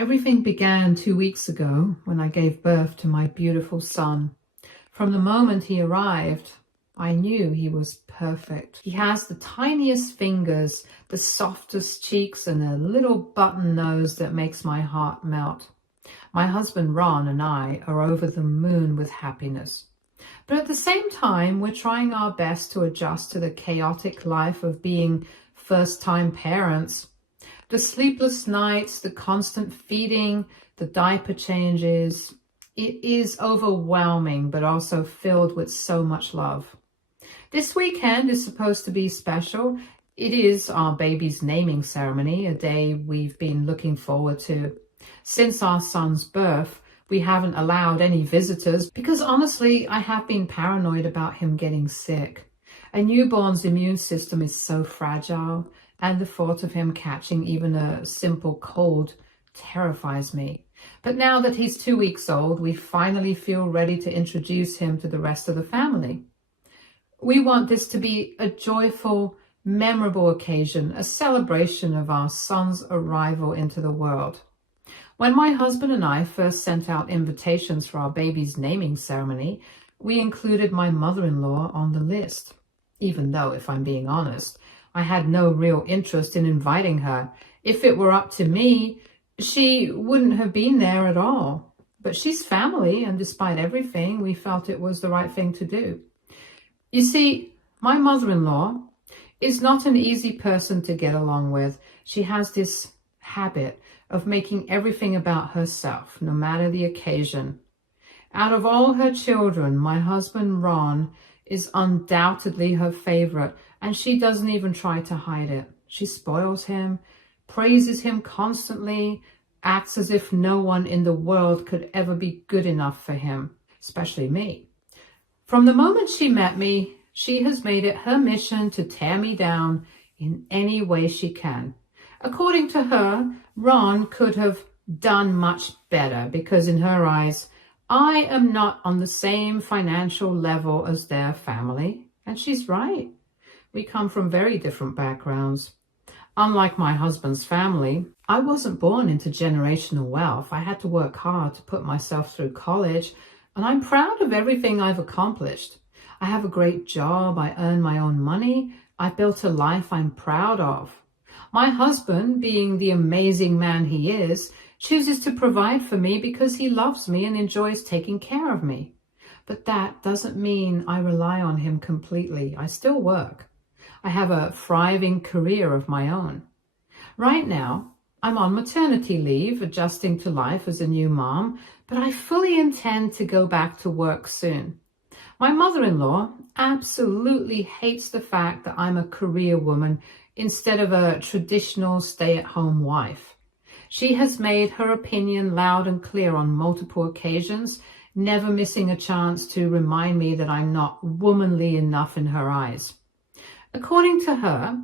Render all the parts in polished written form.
Everything began 2 weeks ago when I gave birth to my beautiful son. From the moment he arrived, I knew he was perfect. He has the tiniest fingers, the softest cheeks, and a little button nose that makes my heart melt. My husband Ron and I are over the moon with happiness. But at the same time, we're trying our best to adjust to the chaotic life of being first-time parents. The sleepless nights, the constant feeding, the diaper changes. It is overwhelming, but also filled with so much love. This weekend is supposed to be special. It is our baby's naming ceremony, a day we've been looking forward to. Since our son's birth, we haven't allowed any visitors because honestly, I have been paranoid about him getting sick. A newborn's immune system is so fragile, and the thought of him catching even a simple cold terrifies me. But now that he's 2 weeks old, we finally feel ready to introduce him to the rest of the family. We want this to be a joyful, memorable occasion, a celebration of our son's arrival into the world. When my husband and I first sent out invitations for our baby's naming ceremony, we included my mother-in-law on the list, even though, if I'm being honest, I had no real interest in inviting her. If it were up to me, she wouldn't have been there at all. But she's family, and despite everything, we felt it was the right thing to do. You see, my mother-in-law is not an easy person to get along with. She has this habit of making everything about herself, no matter the occasion. Out of all her children, my husband Ron is undoubtedly her favorite, and she doesn't even try to hide it. She spoils him, praises him constantly, acts as if no one in the world could ever be good enough for him, especially me. From the moment she met me, she has made it her mission to tear me down in any way she can. According to her, Ron could have done much better because in her eyes, I am not on the same financial level as their family. And she's right. We come from very different backgrounds. Unlike my husband's family, I wasn't born into generational wealth. I had to work hard to put myself through college, and I'm proud of everything I've accomplished. I have a great job. I earn my own money. I built a life I'm proud of. My husband, being the amazing man he is, chooses to provide for me because he loves me and enjoys taking care of me. But that doesn't mean I rely on him completely. I still work. I have a thriving career of my own. Right now, I'm on maternity leave, adjusting to life as a new mom, but I fully intend to go back to work soon. My mother-in-law absolutely hates the fact that I'm a career woman instead of a traditional stay-at-home wife. She has made her opinion loud and clear on multiple occasions, never missing a chance to remind me that I'm not womanly enough in her eyes. According to her,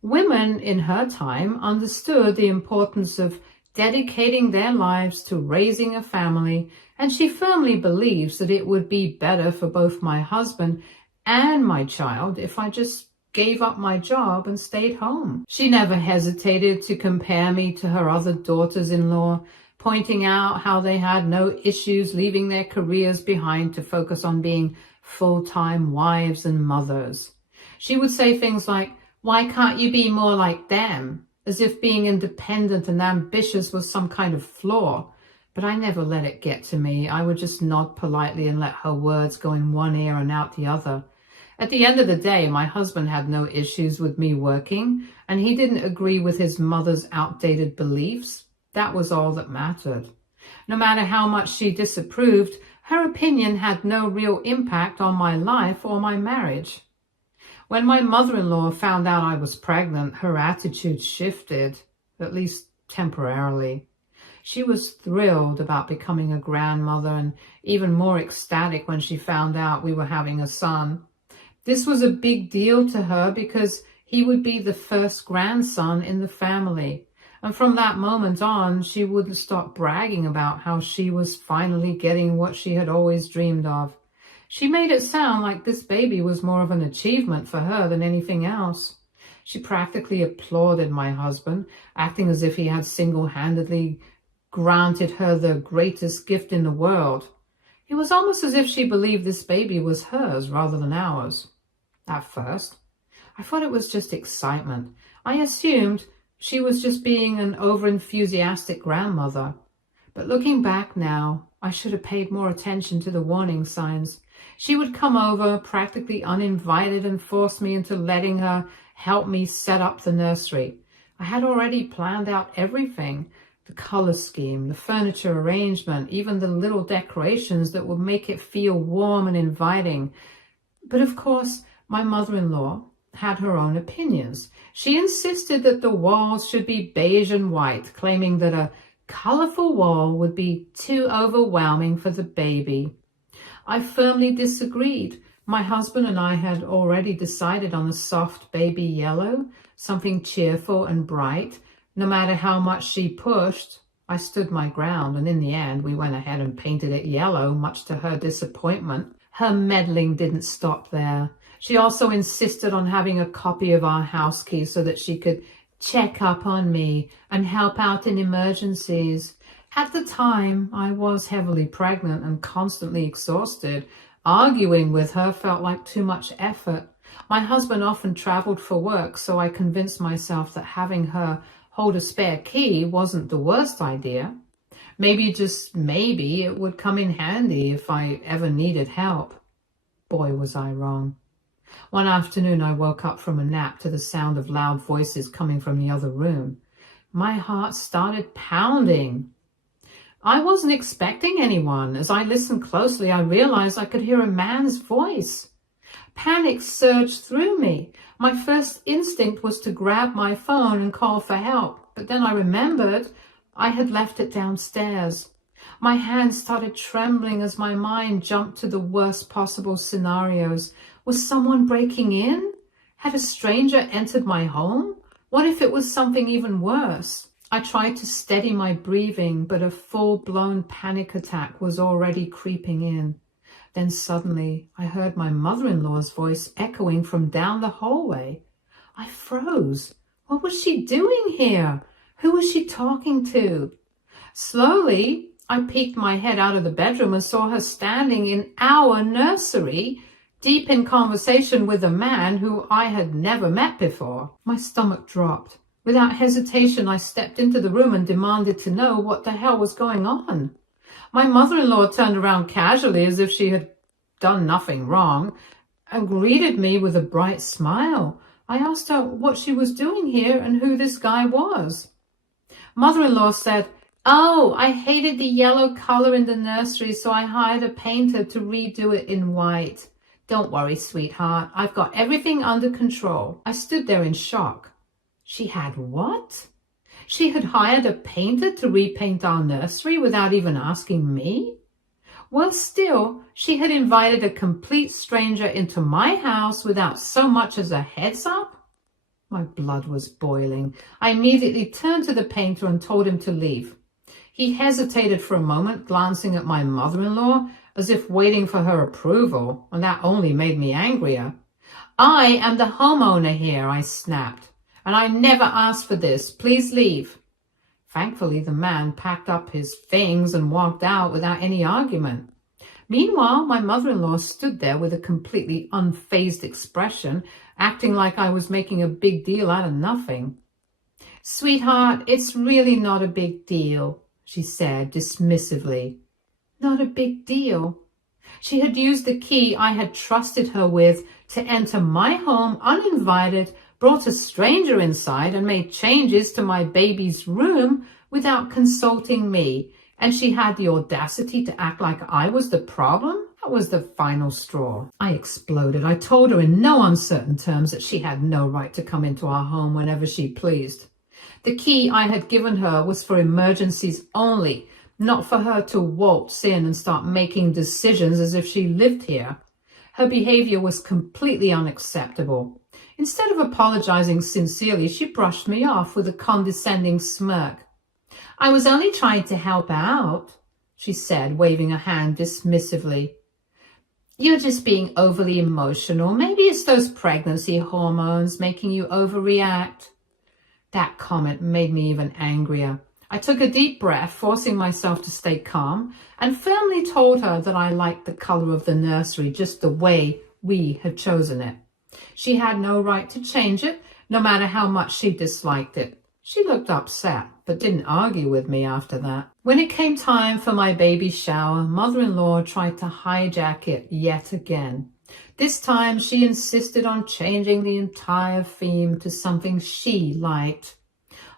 women in her time understood the importance of dedicating their lives to raising a family, and she firmly believes that it would be better for both my husband and my child if I just gave up my job and stayed home. She never hesitated to compare me to her other daughters-in-law, pointing out how they had no issues leaving their careers behind to focus on being full-time wives and mothers. She would say things like, "Why can't you be more like them?" As if being independent and ambitious was some kind of flaw. But I never let it get to me. I would just nod politely and let her words go in one ear and out the other. At the end of the day, my husband had no issues with me working, and he didn't agree with his mother's outdated beliefs. That was all that mattered. No matter how much she disapproved, her opinion had no real impact on my life or my marriage. When my mother-in-law found out I was pregnant, her attitude shifted, at least temporarily. She was thrilled about becoming a grandmother and even more ecstatic when she found out we were having a son. This was a big deal to her because he would be the first grandson in the family. And from that moment on, she wouldn't stop bragging about how she was finally getting what she had always dreamed of. She made it sound like this baby was more of an achievement for her than anything else. She practically applauded my husband, acting as if he had single-handedly granted her the greatest gift in the world. It was almost as if she believed this baby was hers rather than ours. At first, I thought it was just excitement. I assumed she was just being an over-enthusiastic grandmother. But looking back now, I should have paid more attention to the warning signs. She would come over practically uninvited and force me into letting her help me set up the nursery. I had already planned out everything, the color scheme, the furniture arrangement, even the little decorations that would make it feel warm and inviting. But of course, my mother-in-law had her own opinions. She insisted that the walls should be beige and white, claiming that a colorful wall would be too overwhelming for the baby. I firmly disagreed. My husband and I had already decided on a soft baby yellow, something cheerful and bright. No matter how much she pushed, I stood my ground, and in the end we went ahead and painted it yellow, much to her disappointment. Her meddling didn't stop there. She also insisted on having a copy of our house key so that she could check up on me and help out in emergencies. At the time, I was heavily pregnant and constantly exhausted. Arguing with her felt like too much effort. My husband often traveled for work, so I convinced myself that having her hold a spare key wasn't the worst idea. Maybe, just maybe, it would come in handy if I ever needed help. Boy, was I wrong. One afternoon, I woke up from a nap to the sound of loud voices coming from the other room. My heart started pounding. I wasn't expecting anyone. As I listened closely, I realized I could hear a man's voice. Panic surged through me. My first instinct was to grab my phone and call for help, but then I remembered I had left it downstairs. My hands started trembling as my mind jumped to the worst possible scenarios. Was someone breaking in? Had a stranger entered my home? What if it was something even worse? I tried to steady my breathing, but a full-blown panic attack was already creeping in. Then suddenly, I heard my mother-in-law's voice echoing from down the hallway. I froze. What was she doing here? Who was she talking to? Slowly, I peeked my head out of the bedroom and saw her standing in our nursery, deep in conversation with a man who I had never met before. My stomach dropped. Without hesitation, I stepped into the room and demanded to know what the hell was going on. My mother-in-law turned around casually as if she had done nothing wrong and greeted me with a bright smile. I asked her what she was doing here and who this guy was. Mother-in-law said, "Oh, I hated the yellow color in the nursery, so I hired a painter to redo it in white. Don't worry, sweetheart. I've got everything under control." I stood there in shock. She had what? She had hired a painter to repaint our nursery without even asking me? Well, still, she had invited a complete stranger into my house without so much as a heads up? My blood was boiling. I immediately turned to the painter and told him to leave. He hesitated for a moment, glancing at my mother-in-law as if waiting for her approval, and that only made me angrier. "I am the homeowner here," I snapped, "and I never asked for this. Please leave." Thankfully, the man packed up his things and walked out without any argument. Meanwhile, my mother-in-law stood there with a completely unfazed expression, acting like I was making a big deal out of nothing. "Sweetheart, it's really not a big deal," she said dismissively. Not a big deal. She had used the key I had trusted her with to enter my home uninvited, brought a stranger inside and made changes to my baby's room without consulting me, and she had the audacity to act like I was the problem? That was the final straw. I exploded. I told her in no uncertain terms that she had no right to come into our home whenever she pleased. The key I had given her was for emergencies only, not for her to waltz in and start making decisions as if she lived here. Her behavior was completely unacceptable. Instead of apologizing sincerely, she brushed me off with a condescending smirk. "I was only trying to help out," she said, waving a hand dismissively. "You're just being overly emotional. Maybe it's those pregnancy hormones making you overreact." That comment made me even angrier. I took a deep breath, forcing myself to stay calm, and firmly told her that I liked the color of the nursery just the way we had chosen it. She had no right to change it, no matter how much she disliked it. She looked upset, but didn't argue with me after that. When it came time for my baby shower, mother-in-law tried to hijack it yet again. This time, she insisted on changing the entire theme to something she liked.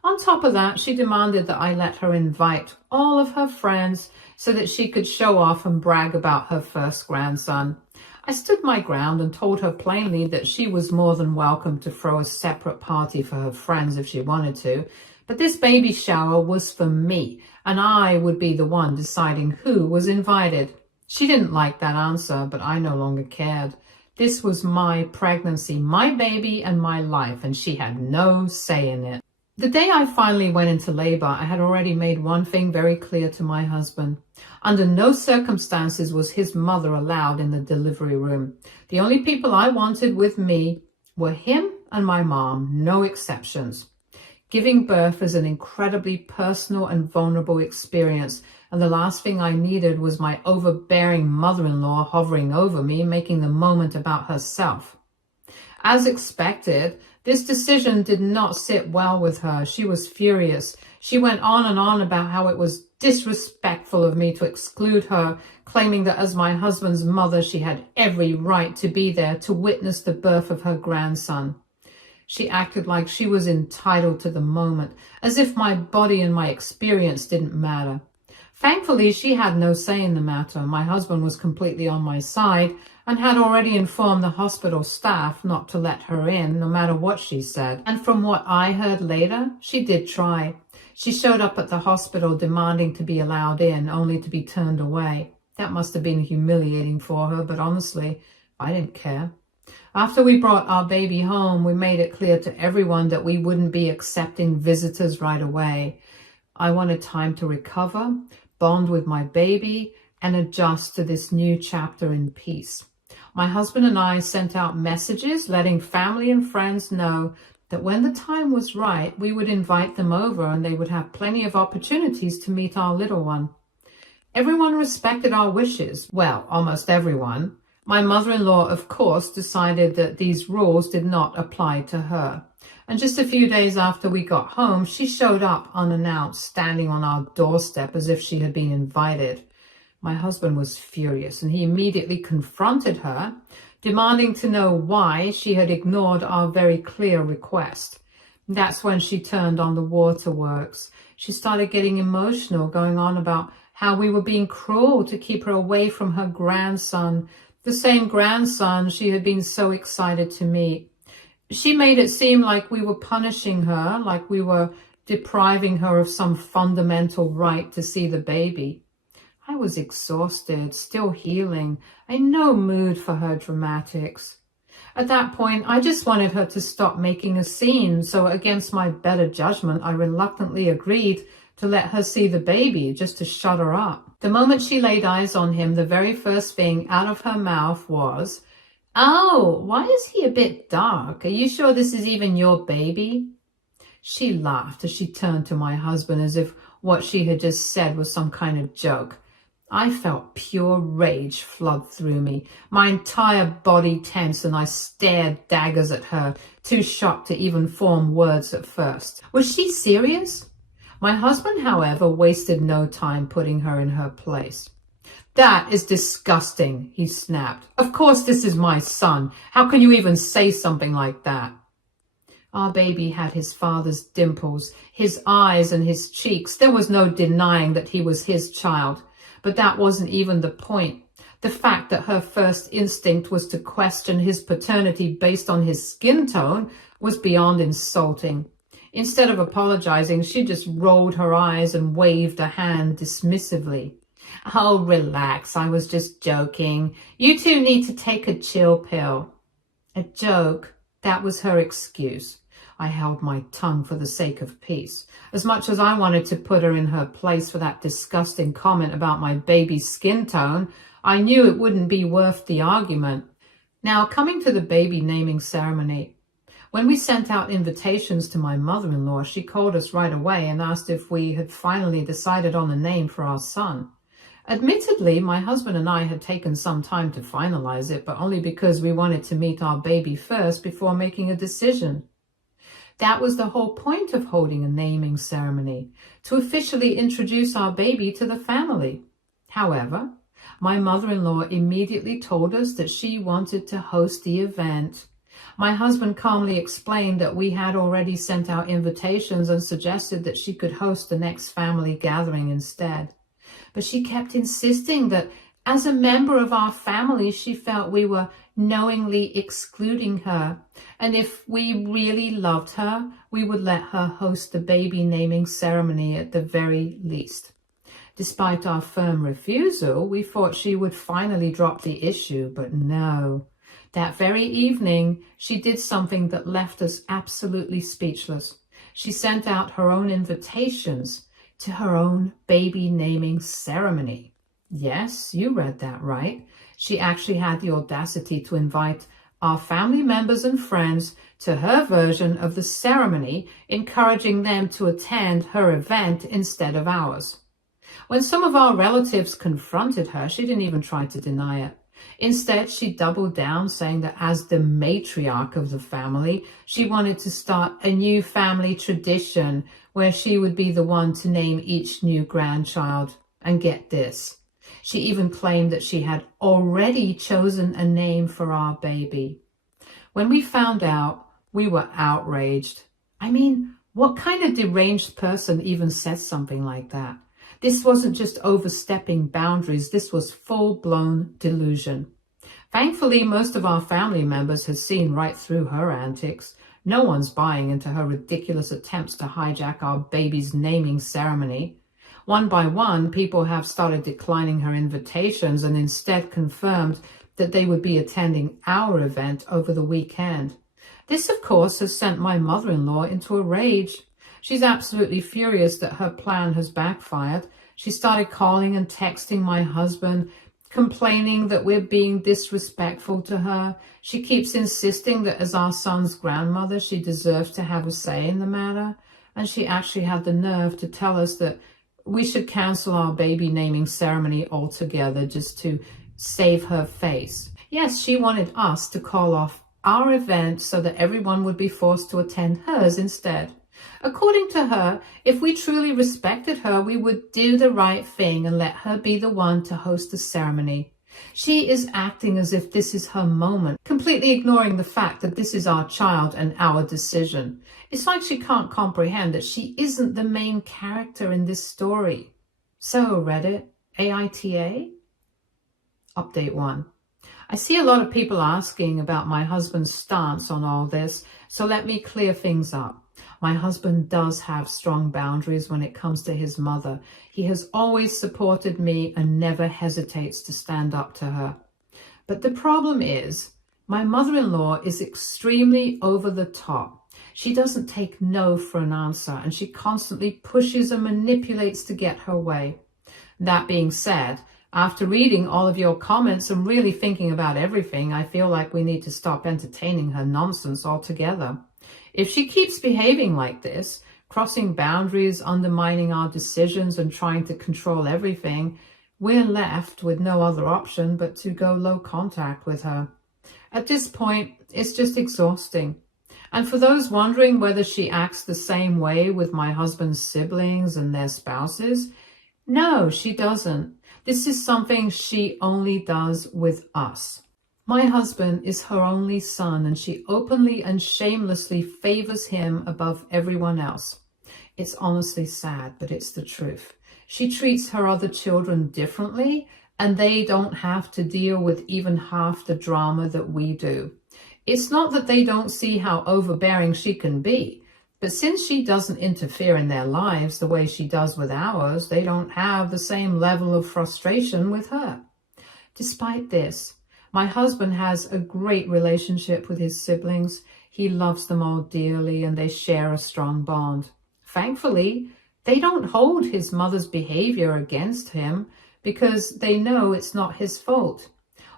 On top of that, she demanded that I let her invite all of her friends so that she could show off and brag about her first grandson. I stood my ground and told her plainly that she was more than welcome to throw a separate party for her friends if she wanted to, but this baby shower was for me, and I would be the one deciding who was invited. She didn't like that answer, but I no longer cared. This was my pregnancy, my baby, and my life, and she had no say in it. The day I finally went into labor, I had already made one thing very clear to my husband. Under no circumstances was his mother allowed in the delivery room. The only people I wanted with me were him and my mom, no exceptions. Giving birth is an incredibly personal and vulnerable experience, and the last thing I needed was my overbearing mother-in-law hovering over me, making the moment about herself. As expected, this decision did not sit well with her. She was furious. She went on and on about how it was disrespectful of me to exclude her, claiming that as my husband's mother, she had every right to be there to witness the birth of her grandson. She acted like she was entitled to the moment, as if my body and my experience didn't matter. Thankfully, she had no say in the matter. My husband was completely on my side and had already informed the hospital staff not to let her in, no matter what she said. And from what I heard later, she did try. She showed up at the hospital demanding to be allowed in, only to be turned away. That must have been humiliating for her, but honestly, I didn't care. After we brought our baby home, we made it clear to everyone that we wouldn't be accepting visitors right away. I wanted time to recover, bond with my baby, and adjust to this new chapter in peace. My husband and I sent out messages letting family and friends know that when the time was right, we would invite them over and they would have plenty of opportunities to meet our little one. Everyone respected our wishes. Well, almost everyone. My mother-in-law, of course, decided that these rules did not apply to her. And just a few days after we got home, she showed up unannounced, standing on our doorstep as if she had been invited. My husband was furious, and he immediately confronted her, demanding to know why she had ignored our very clear request. That's when she turned on the waterworks. She started getting emotional, going on about how we were being cruel to keep her away from her grandson, the same grandson she had been so excited to meet. She made it seem like we were punishing her, like we were depriving her of some fundamental right to see the baby. I was exhausted, still healing, in no mood for her dramatics. At that point, I just wanted her to stop making a scene, so against my better judgment, I reluctantly agreed to let her see the baby, just to shut her up. The moment she laid eyes on him, the very first thing out of her mouth was, "Oh, why is he a bit dark? Are you sure this is even your baby?" She laughed as she turned to my husband as if what she had just said was some kind of joke. I felt pure rage flood through me. My entire body tense, and I stared daggers at her, too shocked to even form words at first. Was she serious? My husband, however, wasted no time putting her in her place. "That is disgusting," he snapped. "Of course this is my son. How can you even say something like that?" Our baby had his father's dimples, his eyes and his cheeks. There was no denying that he was his child. But that wasn't even the point. The fact that her first instinct was to question his paternity based on his skin tone was beyond insulting. Instead of apologizing, she just rolled her eyes and waved a hand dismissively. "Oh, relax. I was just joking. You two need to take a chill pill." A joke? That was her excuse. I held my tongue for the sake of peace. As much as I wanted to put her in her place for that disgusting comment about my baby's skin tone, I knew it wouldn't be worth the argument. Now, coming to the baby naming ceremony. When we sent out invitations to my mother-in-law, she called us right away and asked if we had finally decided on a name for our son. Admittedly, my husband and I had taken some time to finalize it, but only because we wanted to meet our baby first before making a decision. That was the whole point of holding a naming ceremony, to officially introduce our baby to the family. However, my mother-in-law immediately told us that she wanted to host the event. My husband calmly explained that we had already sent out invitations and suggested that she could host the next family gathering instead. But she kept insisting that as a member of our family, she felt we were knowingly excluding her. And if we really loved her, we would let her host the baby naming ceremony at the very least. Despite our firm refusal, we thought she would finally drop the issue, but no. That very evening, she did something that left us absolutely speechless. She sent out her own invitations to her own baby naming ceremony. Yes, you read that right. She actually had the audacity to invite our family members and friends to her version of the ceremony, encouraging them to attend her event instead of ours. When some of our relatives confronted her, she didn't even try to deny it. Instead, she doubled down, saying that as the matriarch of the family, she wanted to start a new family tradition where she would be the one to name each new grandchild. And get this, she even claimed that she had already chosen a name for our baby. When we found out, we were outraged. I mean, what kind of deranged person even says something like that? This wasn't just overstepping boundaries, this was full-blown delusion. Thankfully, most of our family members had seen right through her antics. No one's buying into her ridiculous attempts to hijack our baby's naming ceremony. One by one, people have started declining her invitations and instead confirmed that they would be attending our event over the weekend. This, of course, has sent my mother-in-law into a rage. She's absolutely furious that her plan has backfired. She started calling and texting my husband, complaining that we're being disrespectful to her. She keeps insisting that as our son's grandmother, she deserves to have a say in the matter. And she actually had the nerve to tell us that we should cancel our baby naming ceremony altogether just to save her face. Yes, she wanted us to call off our event so that everyone would be forced to attend hers instead. According to her, if we truly respected her, we would do the right thing and let her be the one to host the ceremony. She is acting as if this is her moment, completely ignoring the fact that this is our child and our decision. It's like she can't comprehend that she isn't the main character in this story. So, Reddit, AITA? Update 1. I see a lot of people asking about my husband's stance on all this, so let me clear things up. My husband does have strong boundaries when it comes to his mother. He has always supported me and never hesitates to stand up to her. But the problem is, my mother-in-law is extremely over the top. She doesn't take no for an answer, and she constantly pushes and manipulates to get her way. That being said, after reading all of your comments and really thinking about everything, I feel like we need to stop entertaining her nonsense altogether. If she keeps behaving like this, crossing boundaries, undermining our decisions, and trying to control everything, we're left with no other option but to go low contact with her. At this point, it's just exhausting. And for those wondering whether she acts the same way with my husband's siblings and their spouses, no, she doesn't. This is something she only does with us. My husband is her only son, and she openly and shamelessly favors him above everyone else. It's honestly sad, but it's the truth. She treats her other children differently, and they don't have to deal with even half the drama that we do. It's not that they don't see how overbearing she can be, but since she doesn't interfere in their lives the way she does with ours, they don't have the same level of frustration with her. Despite this, my husband has a great relationship with his siblings. He loves them all dearly, and they share a strong bond. Thankfully, they don't hold his mother's behavior against him because they know it's not his fault.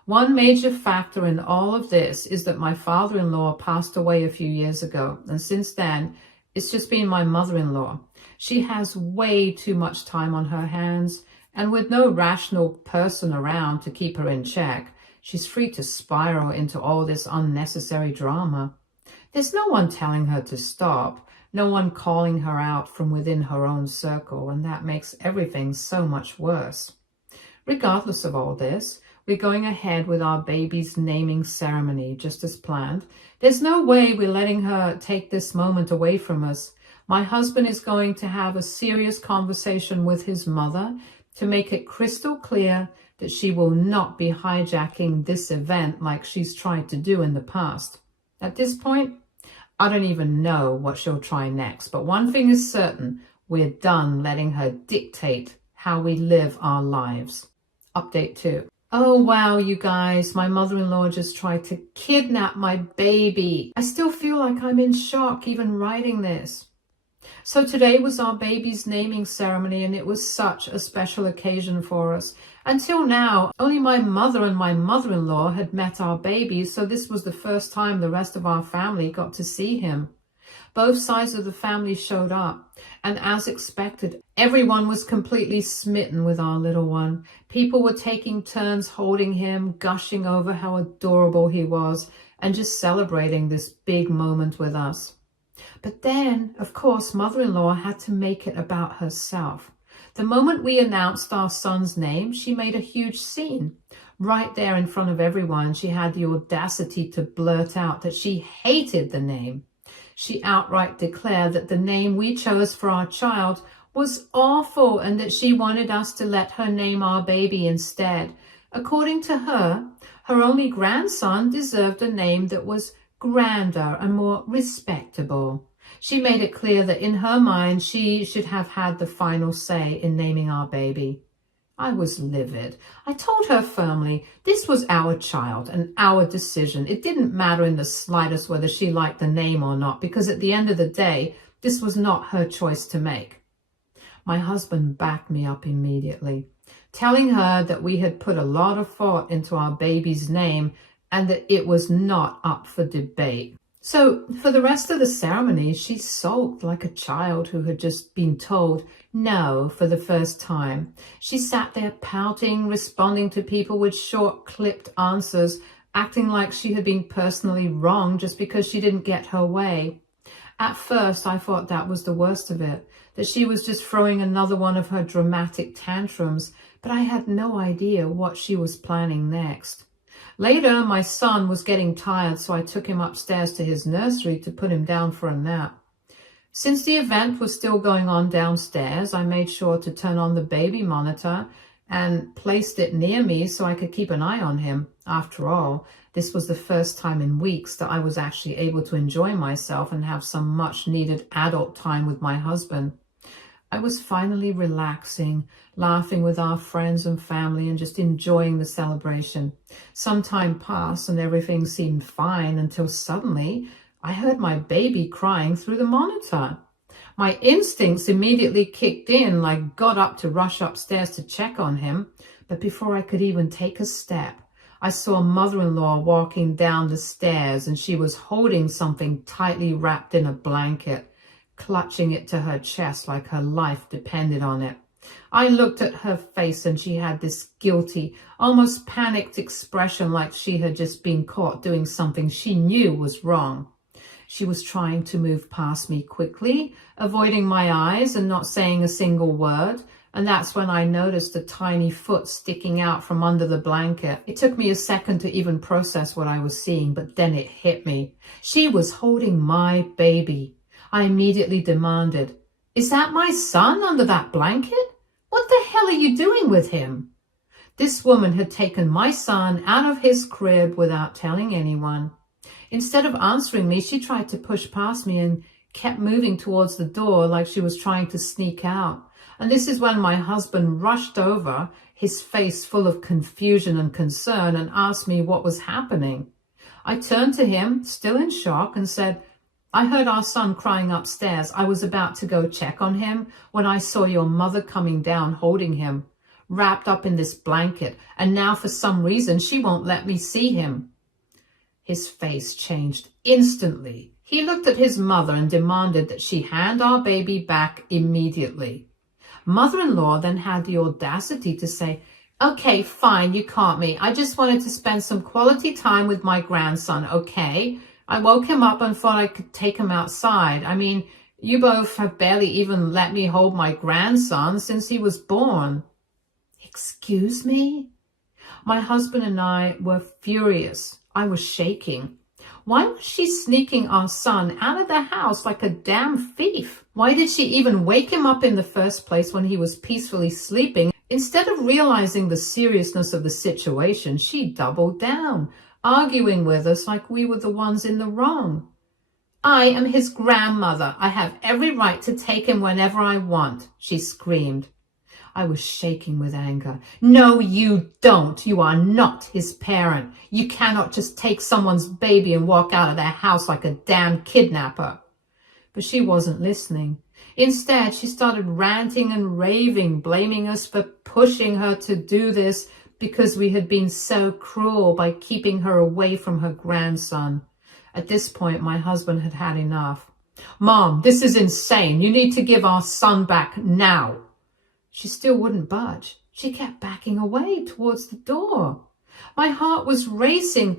One major factor in all of this is that my father-in-law passed away a few years ago, and since then, it's just been my mother-in-law. She has way too much time on her hands, and with no rational person around to keep her in check, she's free to spiral into all this unnecessary drama. There's no one telling her to stop, no one calling her out from within her own circle, and that makes everything so much worse. Regardless of all this, we're going ahead with our baby's naming ceremony, just as planned. There's no way we're letting her take this moment away from us. My husband is going to have a serious conversation with his mother to make it crystal clear that she will not be hijacking this event like she's tried to do in the past. At this point, I don't even know what she'll try next, but one thing is certain, we're done letting her dictate how we live our lives. Update 2. Oh wow, you guys, my mother-in-law just tried to kidnap my baby. I still feel like I'm in shock even writing this. So today was our baby's naming ceremony, and it was such a special occasion for us. Until now, only my mother and my mother-in-law had met our baby, so this was the first time the rest of our family got to see him. Both sides of the family showed up, and as expected, everyone was completely smitten with our little one. People were taking turns holding him, gushing over how adorable he was, and just celebrating this big moment with us. But then, of course, mother-in-law had to make it about herself. The moment we announced our son's name, she made a huge scene. Right there in front of everyone, she had the audacity to blurt out that she hated the name. She outright declared that the name we chose for our child was awful and that she wanted us to let her name our baby instead. According to her, her only grandson deserved a name that was grander and more respectable. She made it clear that in her mind, she should have had the final say in naming our baby. I was livid. I told her firmly, this was our child and our decision. It didn't matter in the slightest whether she liked the name or not, because at the end of the day, this was not her choice to make. My husband backed me up immediately, telling her that we had put a lot of thought into our baby's name and that it was not up for debate. So for the rest of the ceremony, she sulked like a child who had just been told no for the first time. She sat there pouting, responding to people with short, clipped answers, acting like she had been personally wrong just because she didn't get her way. At first, I thought that was the worst of it, that she was just throwing another one of her dramatic tantrums, but I had no idea what she was planning next. Later, my son was getting tired, so I took him upstairs to his nursery to put him down for a nap. Since the event was still going on downstairs, I made sure to turn on the baby monitor and placed it near me so I could keep an eye on him. After all, this was the first time in weeks that I was actually able to enjoy myself and have some much-needed adult time with my husband. I was finally relaxing, laughing with our friends and family and just enjoying the celebration. Some time passed and everything seemed fine until suddenly I heard my baby crying through the monitor. My instincts immediately kicked in, like got up to rush upstairs to check on him. But before I could even take a step, I saw mother-in-law walking down the stairs, and she was holding something tightly wrapped in a blanket, clutching it to her chest like her life depended on it. I looked at her face and she had this guilty, almost panicked expression like she had just been caught doing something she knew was wrong. She was trying to move past me quickly, avoiding my eyes and not saying a single word. And that's when I noticed a tiny foot sticking out from under the blanket. It took me a second to even process what I was seeing, but then it hit me. She was holding my baby. I immediately demanded, "Is that my son under that blanket? What the hell are you doing with him?" This woman had taken my son out of his crib without telling anyone. Instead of answering me, she tried to push past me and kept moving towards the door like she was trying to sneak out. And this is when my husband rushed over, his face full of confusion and concern, and asked me what was happening. I turned to him, still in shock, and said, "I heard our son crying upstairs. I was about to go check on him when I saw your mother coming down holding him. wrapped up in this blanket, and now for some reason she won't let me see him. His face changed instantly. He looked at his mother and demanded that she hand our baby back immediately. Mother-in-law then had the audacity to say, "Okay, fine, you caught me. I just wanted to spend some quality time with my grandson, okay? I woke him up and thought I could take him outside. I mean, you both have barely even let me hold my grandson since he was born." Excuse me? My husband and I were furious. I was shaking. Why was she sneaking our son out of the house like a damn thief? Why did she even wake him up in the first place when he was peacefully sleeping? Instead of realizing the seriousness of the situation, she doubled down, arguing with us like we were the ones in the wrong. "I am his grandmother. I have every right to take him whenever I want," she screamed. I was shaking with anger. "No, you don't. You are not his parent. You cannot just take someone's baby and walk out of their house like a damn kidnapper." But she wasn't listening. Instead, she started ranting and raving, blaming us for pushing her to do this because we had been so cruel by keeping her away from her grandson. At this point, my husband had had enough. "Mom, this is insane. You need to give our son back now." She still wouldn't budge. She kept backing away towards the door. My heart was racing.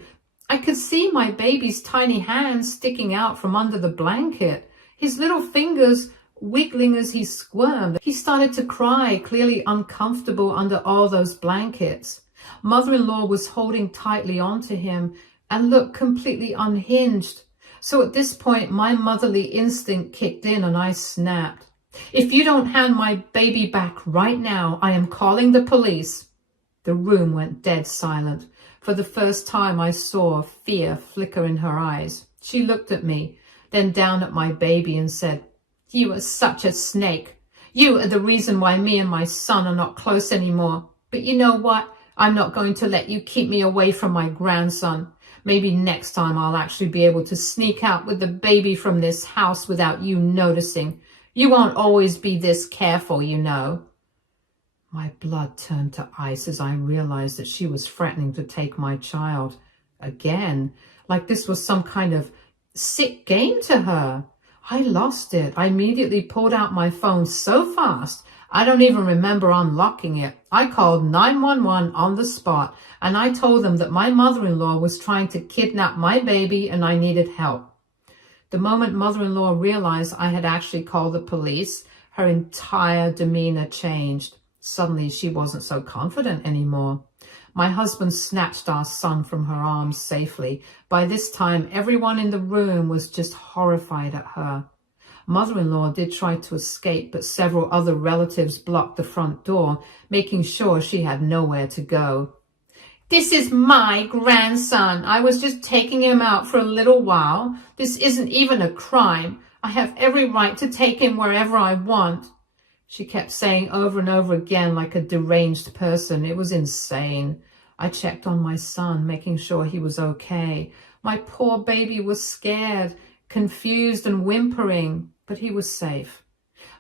I could see my baby's tiny hands sticking out from under the blanket, his little fingers wiggling as he squirmed. He started to cry, clearly uncomfortable under all those blankets. Mother-in-law was holding tightly onto him and looked completely unhinged. So at this point, my motherly instinct kicked in and I snapped. "If you don't hand my baby back right now, I am calling the police." The room went dead silent. For the first time, I saw fear flicker in her eyes. She looked at me, then down at my baby and said, "You are such a snake. You are the reason why me and my son are not close anymore. But you know what? I'm not going to let you keep me away from my grandson. Maybe next time I'll actually be able to sneak out with the baby from this house without you noticing. You won't always be this careful, you know." My blood turned to ice as I realized that she was threatening to take my child again, like this was some kind of sick game to her. I lost it. I immediately pulled out my phone so fast, I don't even remember unlocking it. I called 911 on the spot, and I told them that my mother-in-law was trying to kidnap my baby and I needed help. The moment mother-in-law realized I had actually called the police, her entire demeanor changed. Suddenly, she wasn't so confident anymore. My husband snatched our son from her arms safely. By this time, everyone in the room was just horrified at her. Mother-in-law did try to escape, but several other relatives blocked the front door, making sure she had nowhere to go. "This is my grandson. I was just taking him out for a little while. This isn't even a crime. I have every right to take him wherever I want," she kept saying over and over again like a deranged person. It was insane. I checked on my son, making sure he was okay. My poor baby was scared, confused and whimpering, but he was safe.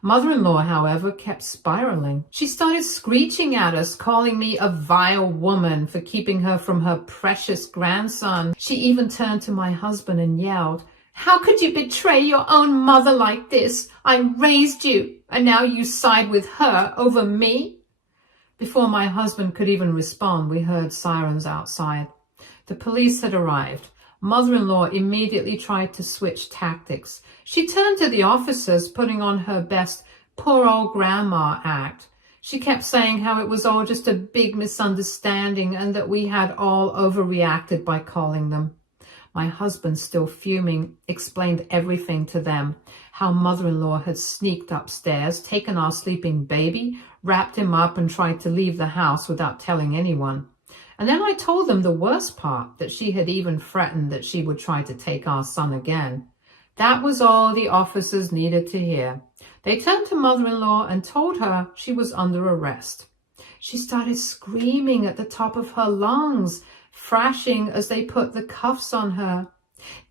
Mother-in-law, however, kept spiraling. She started screeching at us, calling me a vile woman for keeping her from her precious grandson. She even turned to my husband and yelled, "How could you betray your own mother like this? I raised you, and now you side with her over me?" Before my husband could even respond, we heard sirens outside. The police had arrived. Mother-in-law immediately tried to switch tactics. She turned to the officers, putting on her best poor old grandma act. She kept saying how it was all just a big misunderstanding and that we had all overreacted by calling them. My husband, still fuming, explained everything to them, how mother-in-law had sneaked upstairs, taken our sleeping baby, wrapped him up and tried to leave the house without telling anyone. And then I told them the worst part, that she had even threatened that she would try to take our son again. That was all the officers needed to hear. They turned to mother-in-law and told her she was under arrest. She started screaming at the top of her lungs, thrashing as they put the cuffs on her.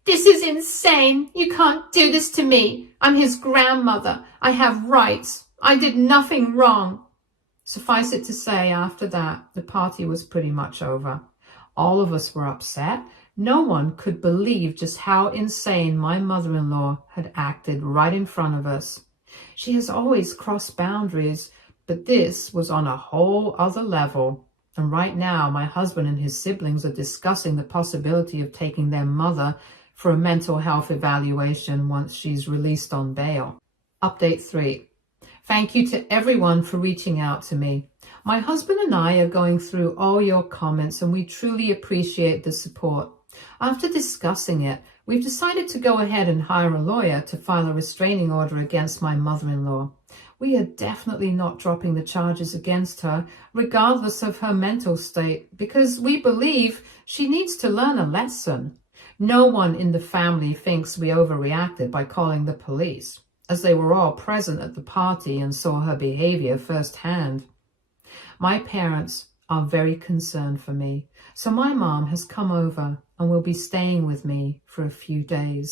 "This is insane. You can't do this to me. I'm his grandmother. I have rights. I did nothing wrong." Suffice it to say, after that, the party was pretty much over. All of us were upset. No one could believe just how insane my mother-in-law had acted right in front of us. She has always crossed boundaries, but this was on a whole other level. And right now, my husband and his siblings are discussing the possibility of taking their mother for a mental health evaluation once she's released on bail. Update 3. Thank you to everyone for reaching out to me. My husband and I are going through all your comments and we truly appreciate the support. After discussing it, we've decided to go ahead and hire a lawyer to file a restraining order against my mother-in-law. We are definitely not dropping the charges against her, regardless of her mental state, because we believe she needs to learn a lesson. No one in the family thinks we overreacted by calling the police, as they were all present at the party and saw her behavior firsthand. My parents are very concerned for me, so my mom has come over and will be staying with me for a few days.